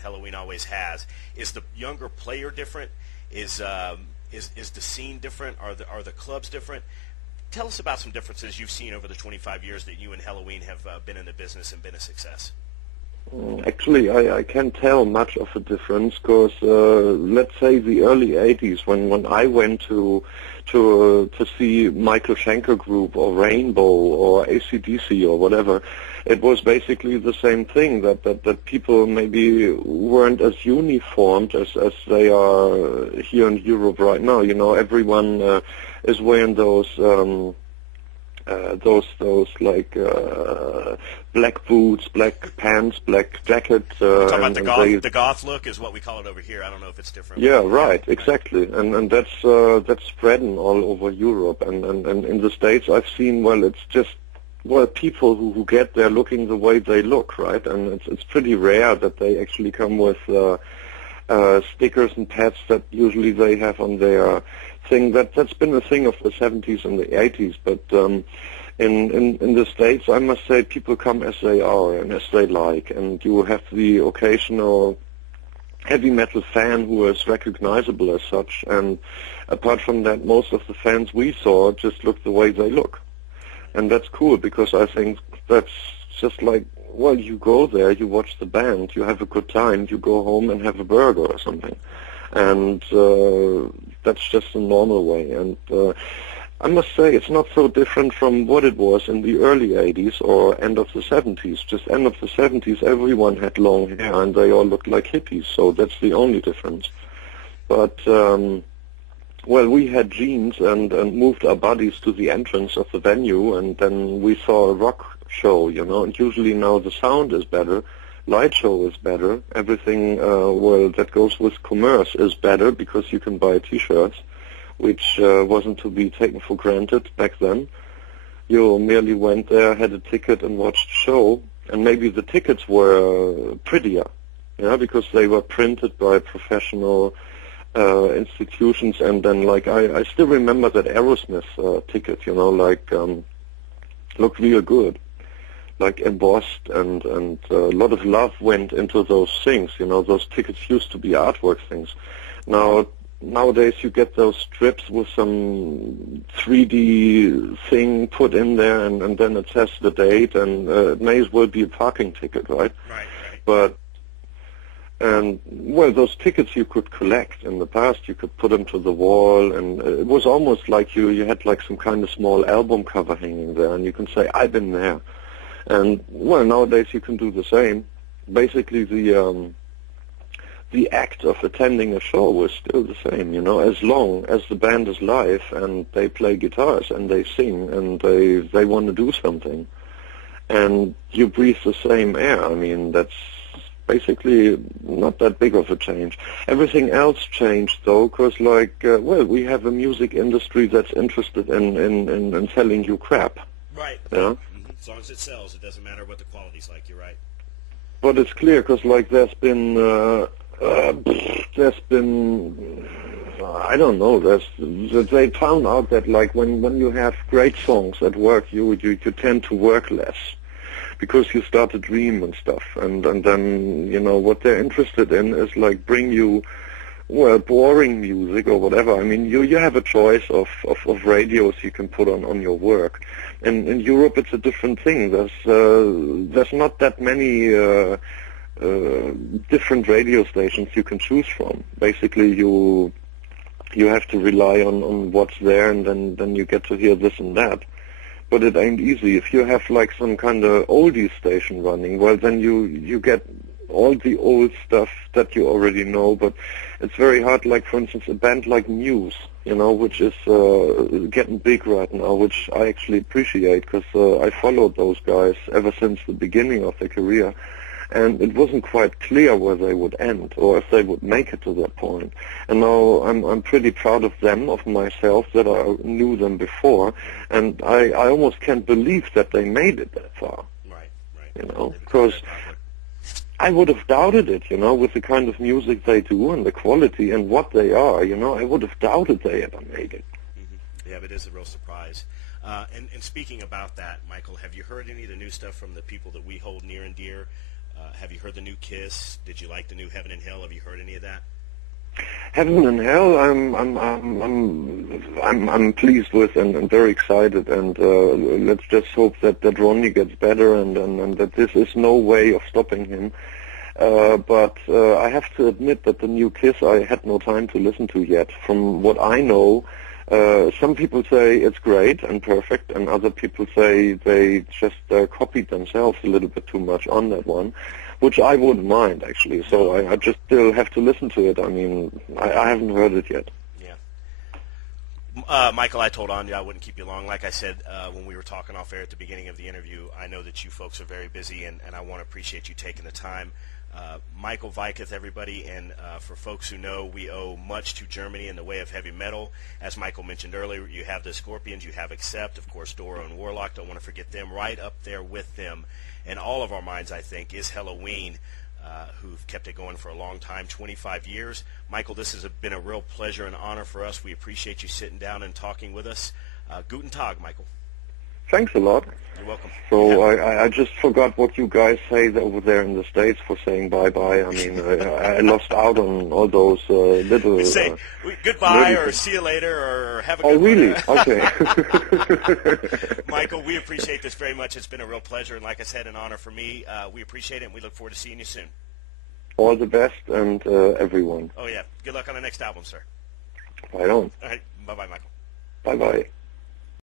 Halloween always has. Is the younger player different? Is the scene different? Are the clubs different? Tell us about some differences you've seen over the 25 years that you and Halloween have been in the business and been a success. Actually, I can't tell much of a difference because let's say the early 80s when I went to see Michael Schenker Group or Rainbow or AC/DC or whatever, it was basically the same thing, that people maybe weren't as uniformed as they are here in Europe right now. You know, everyone is wearing those like black boots, black pants, black jacket. Talking about the goth look is what we call it over here. I don't know if it's different. Yeah, right, exactly, and that's spreading all over Europe, and in the States I've seen, well, it's just people who get there looking the way they look, right, and it's pretty rare that they actually come with stickers and pads that usually they have on their thing. That's been a thing of the 70s and the 80s, but in the States, I must say, people come as they are and as they like, and you have the occasional heavy metal fan who is recognizable as such, and apart from that, most of the fans we saw just look the way they look. And that's cool, because I think that's just like, well, you go there, you watch the band, you have a good time, you go home and have a burger or something. And that's just a normal way. And I must say it's not so different from what it was in the early 80s or end of the 70s. Just end of the 70s, everyone had long hair and they all looked like hippies, so that's the only difference. But, well, we had jeans and moved our bodies to the entrance of the venue, and then we saw a rock show, you know, and usually now the sound is better, light show is better, everything, well, that goes with commerce is better because you can buy T-shirts, which wasn't to be taken for granted back then. You merely went there, had a ticket, and watched the show, and maybe the tickets were prettier, yeah, because they were printed by professional institutions, and then, like, I still remember that Aerosmith ticket, you know, like, looked real good, like embossed, and a lot of love went into those things, you know. Those tickets used to be artwork things. Nowadays you get those strips with some 3D thing put in there, and then it says the date, and it may as well be a parking ticket, right? Right. But, and, well, those tickets you could collect. In the past you could put them to the wall, and it was almost like you had like some kind of small album cover hanging there, and you can say, I've been there. And, well, nowadays you can do the same. Basically the act of attending a show is still the same, you know, as long as the band is live and they play guitars and they sing and they want to do something. And you breathe the same air. I mean, that's basically not that big of a change. Everything else changed, though, because, like, well, we have a music industry that's interested in selling you crap. Right. You know? As long as it sells, it doesn't matter what the quality's like. You're right. But it's clear, because, like, there's been I don't know. They found out that, like, when you have great songs at work, you tend to work less, because you start to dream and stuff, and then, you know, what they're interested in is, like, bring you, well, boring music or whatever. I mean, you have a choice of radios you can put on your work. And in Europe it's a different thing. There's not that many different radio stations you can choose from. Basically you have to rely on what's there, and then you get to hear this and that. But it ain't easy. If you have like some kind of oldie station running, well, then you get all the old stuff that you already know, but it's very hard. Like, for instance, a band like Muse, you know, which is getting big right now, which I actually appreciate, because I followed those guys ever since the beginning of their career, and it wasn't quite clear where they would end or if they would make it to that point. And now I'm pretty proud of them, of myself, that I knew them before, and I almost can't believe that they made it that far. Right. You know, because I would have doubted it, you know, with the kind of music they do and the quality and what they are, you know, I would have doubted they ever made it. Mm-hmm. Yeah, it is a real surprise. And speaking about that, Michael, have you heard any of the new stuff from the people that we hold near and dear? Have you heard the new Kiss? Did you like the new Heaven and Hell? Have you heard any of that? Heaven and Hell, I'm pleased with and very excited, and let's just hope that Ronnie gets better and that this is no way of stopping him. But I have to admit that the new Kiss I had no time to listen to yet. From what I know, some people say it's great and perfect, and other people say they just copied themselves a little bit too much on that one, which I wouldn't mind, actually. So I just still have to listen to it. I mean, I haven't heard it yet. Yeah. Michael, I told Anya I wouldn't keep you long. Like I said when we were talking off air at the beginning of the interview, I know that you folks are very busy, and I want to appreciate you taking the time. Michael Weikath, everybody, and for folks who know, we owe much to Germany in the way of heavy metal. As Michael mentioned earlier, you have the Scorpions, you have Accept, of course, Doro and Warlock. Don't want to forget them. Right up there with them, in all of our minds, I think, is Halloween, who've kept it going for a long time, 25 years. Michael, this has been a real pleasure and honor for us. We appreciate you sitting down and talking with us. Guten Tag, Michael. Thanks a lot. You're welcome. So I just forgot what you guys say over there in the States for saying bye-bye. I mean, I lost out on all those little... We say goodbye or see you later or have a good Oh, really? one. Okay. Michael, we appreciate this very much. It's been a real pleasure, and like I said, an honor for me. We appreciate it, and we look forward to seeing you soon. All the best, and everyone. Oh, yeah. Good luck on the next album, sir. Right on. All right. Bye-bye, Michael. Bye-bye.